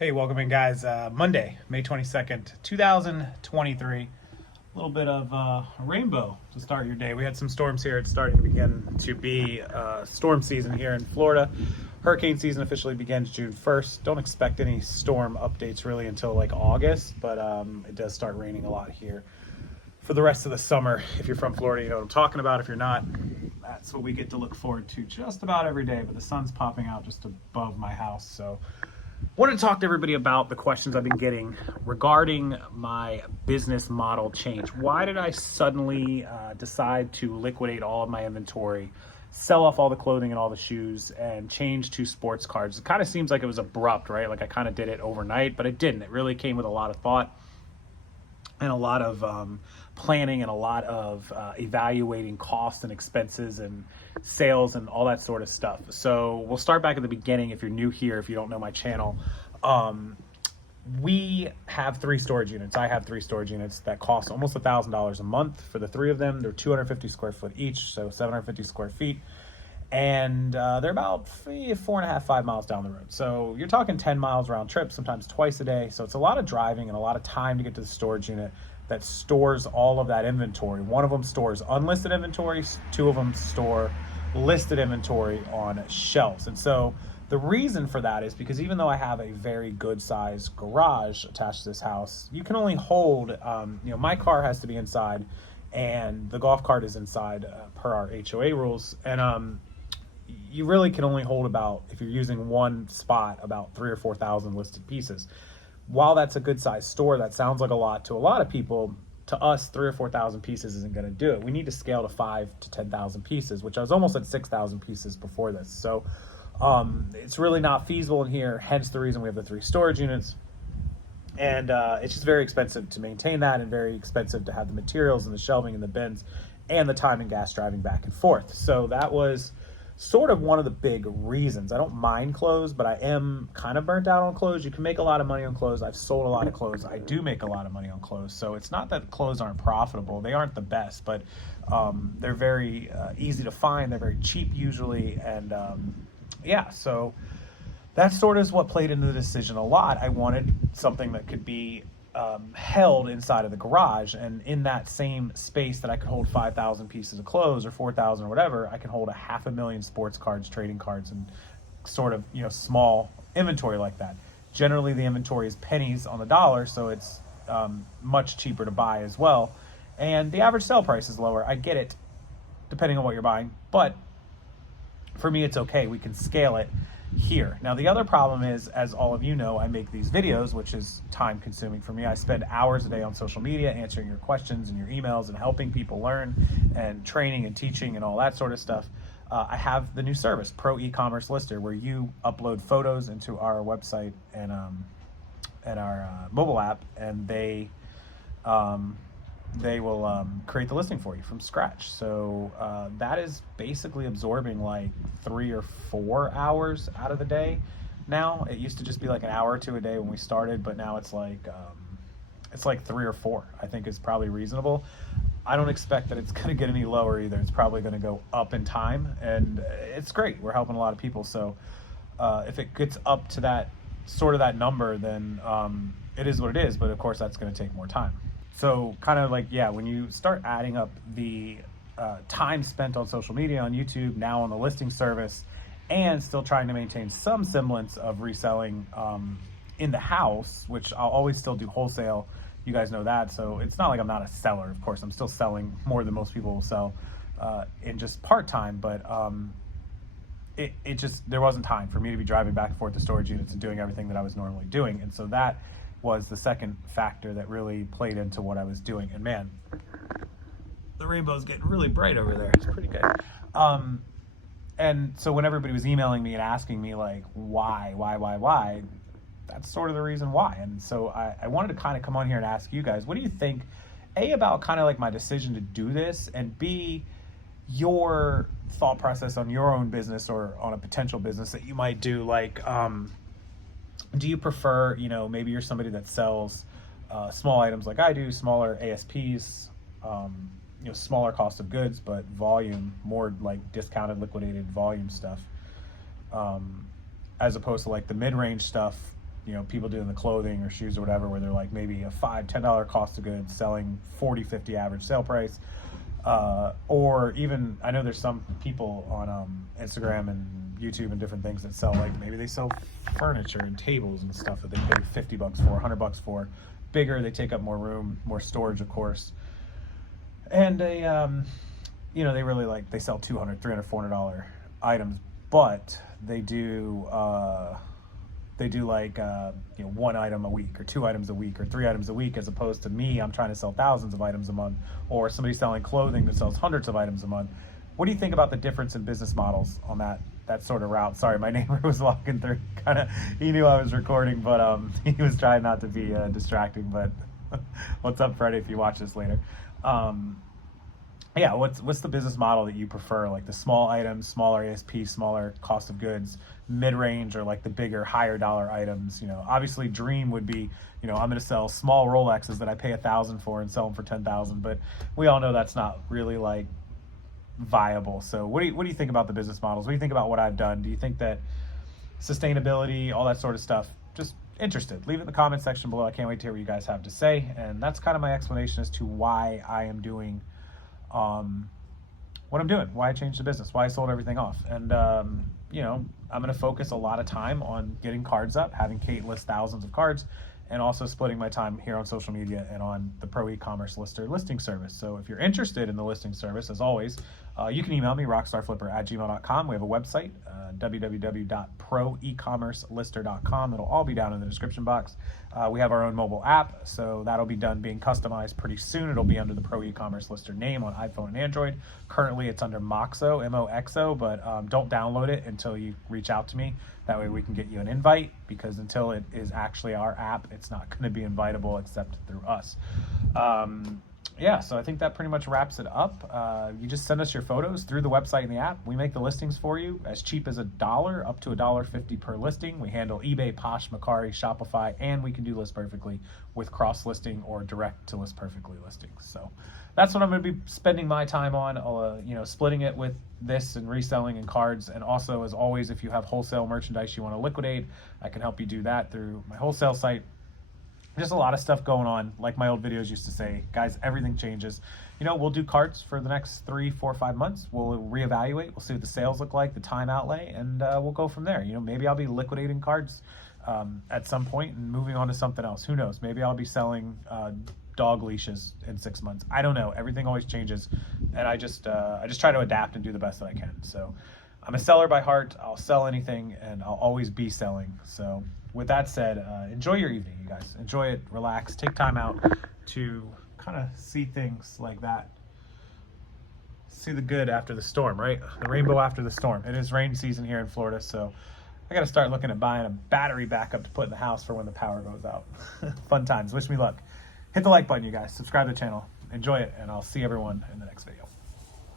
Hey, welcome in, guys. Monday, May 22nd, 2023. A little bit of a rainbow to start your day. We had some storms here. It's starting to begin to be storm season here in Florida. Hurricane season officially begins June 1st. Don't expect any storm updates really until like August, but it does start raining a lot here for the rest of the summer. If you're from Florida, you know what I'm talking about. If you're not, that's what we get to look forward to just about every day, but the sun's popping out just above my house, so wanted to talk to everybody about the questions I've been getting regarding my business model change. Why did I suddenly decide to liquidate all of my inventory, sell off all the clothing and all the shoes, and change to sports cards? It kind of seems like it was abrupt, right? Like I kind of did it overnight, but it didn't. It really came with a lot of thought and a lot of planning and a lot of evaluating costs and expenses and sales and all that sort of stuff. So we'll start back at the beginning. If you're new here, if you don't know my channel, we have 3 storage units. I have 3 storage units that cost almost $1,000 a month for the 3 of them. They're 250 square foot each, so 750 square feet. And they're about 4.5, 5 miles down the road. So you're talking 10 miles round trip, sometimes twice a day. So it's a lot of driving and a lot of time to get to the storage unit that stores all of that inventory. One of them stores unlisted inventory, 2 of them store listed inventory on shelves. And so the reason for that is because even though I have a very good sized garage attached to this house, you can only hold, my car has to be inside and the golf cart is inside per our HOA rules. And you really can only hold about, if you're using one spot, about 3,000 or 4,000 listed pieces. While that's a good size store, that sounds like a lot to a lot of people. To us, 3,000 or 4,000 pieces isn't going to do it. We need to scale to 5,000 to 10,000 pieces, which I was almost at 6,000 pieces before this. So it's really not feasible in here. Hence the reason we have the 3 storage units. And it's just very expensive to maintain that, and very expensive to have the materials and the shelving and the bins and the time and gas driving back and forth. So that was sort of one of the big reasons. I don't mind clothes, but I am kind of burnt out on clothes. You can make a lot of money on clothes. I've sold a lot of clothes. I do make a lot of money on clothes. So it's not that clothes aren't profitable. They aren't the best, but they're very easy to find. They're very cheap usually. And so that sort of is what played into the decision a lot. I wanted something that could be held inside of the garage, and in that same space that I could hold 5,000 pieces of clothes or 4,000 or whatever, I can hold 500,000 sports cards, trading cards, and sort of small inventory like that. Generally the inventory is pennies on the dollar, so it's much cheaper to buy as well, and the average sale price is lower. I get it, depending on what you're buying, but for me it's okay. We can scale it here. Now the other problem is, as all of you know, I make these videos, which is time consuming for me. I spend hours a day on social media answering your questions and your emails and helping people learn and training and teaching and all that sort of stuff. I have the new service, ProEcommercelister, where you upload photos into our website and our mobile app, and they will create the listing for you from scratch. So that is basically absorbing like 3 or 4 hours out of the day now. It used to just be like an hour or 2 a day when we started, but now it's like 3 or 4, I think is probably reasonable. I don't expect that it's going to get any lower either. It's probably going to go up in time, and it's great. We're helping a lot of people. So if it gets up to that sort of that number, then it is what it is. But of course, that's going to take more time. So kind of like, when you start adding up the time spent on social media, on YouTube, now on the listing service, and still trying to maintain some semblance of reselling in the house, which I'll always still do wholesale. You guys know that. So it's not like I'm not a seller. Of course, I'm still selling more than most people will sell in just part-time, but it just, there wasn't time for me to be driving back and forth to storage units and doing everything that I was normally doing. And so that was the second factor that really played into what I was doing. And man, the rainbow's getting really bright over there. It's pretty good. And so when everybody was emailing me and asking me like, why, that's sort of the reason why. And so I wanted to kind of come on here and ask you guys, what do you think, A, about kind of like my decision to do this, and B, your thought process on your own business or on a potential business that you might do? Like, do you prefer, maybe you're somebody that sells small items like I do, smaller ASPs, smaller cost of goods, but volume, more like discounted, liquidated volume stuff, as opposed to like the mid-range stuff, you know, people doing the clothing or shoes or whatever, where they're like maybe a $5, $10 cost of goods selling 40, 50 average sale price. Or even, I know there's some people on Instagram and YouTube and different things that sell, like maybe they sell furniture and tables and stuff that they pay $50 for, $100 for. Bigger, they take up more room, more storage, of course. And they, you know, they really like, they sell $200, $300, $400 items, but they do like, you know, 1 item a week or 2 items a week or 3 items a week, as opposed to me, I'm trying to sell thousands of items a month, or somebody selling clothing that sells hundreds of items a month. What do you think about the difference in business models on that sort of route? Sorry, my neighbor was walking through, he knew I was recording, but he was trying not to be distracting, but what's up, Freddie, if you watch this later? Yeah, what's the business model that you prefer? Like the small items, smaller ASP, smaller cost of goods, mid-range, or like the bigger, higher dollar items? You know, obviously dream would be, you know, I'm going to sell small Rolexes that I pay $1,000 for and sell them for $10,000, but we all know that's not really like viable. So what do you think about the business models? What do you think about what I've done? Do you think that sustainability, all that sort of stuff, just interested? Leave it in the comment section below. I can't wait to hear what you guys have to say. And that's kind of my explanation as to why I am doing what I'm doing, why I changed the business, why I sold everything off. And you know, I'm going to focus a lot of time on getting cards up, having Kate list thousands of cards, and also splitting my time here on social media and on the ProEcommercelister listing service. So if you're interested in the listing service, as always, you can email me, rockstarflipper@gmail.com. We have a website, www.proecommercelister.com. It'll all be down in the description box. We have our own mobile app, so that'll be done being customized pretty soon. It'll be under the ProEcommerce Lister name on iPhone and Android. Currently, it's under Moxo, M-O-X-O, but don't download it until you reach out to me. That way we can get you an invite, because until it is actually our app, it's not going to be invitable except through us. Yeah, so I think that pretty much wraps it up. You just send us your photos through the website and the app. We make the listings for you as cheap as $1 up to $1.50 per listing. We handle eBay, Posh, Mercari, Shopify, and we can do List Perfectly with cross listing or direct to List Perfectly listings. So that's what I'm going to be spending my time on. You know, splitting it with this and reselling and cards. And also, as always, if you have wholesale merchandise you want to liquidate, I can help you do that through my wholesale site. Just a lot of stuff going on. Like my old videos used to say, guys, everything changes. You know, we'll do cards for the next 3, 4, 5 months. We'll reevaluate. We'll see what the sales look like, the time outlay, and we'll go from there. You know, maybe I'll be liquidating cards at some point and moving on to something else. Who knows? Maybe I'll be selling dog leashes in 6 months. I don't know. Everything always changes, and I just try to adapt and do the best that I can. So I'm a seller by heart. I'll sell anything, and I'll always be selling. So with that said, enjoy your evening, you guys. Enjoy it, relax, take time out to kind of see things like that. See the good after the storm, right? The rainbow after the storm. It is rain season here in Florida, so I got to start looking at buying a battery backup to put in the house for when the power goes out. Fun times. Wish me luck. Hit the like button, you guys. Subscribe to the channel. Enjoy it, and I'll see everyone in the next video.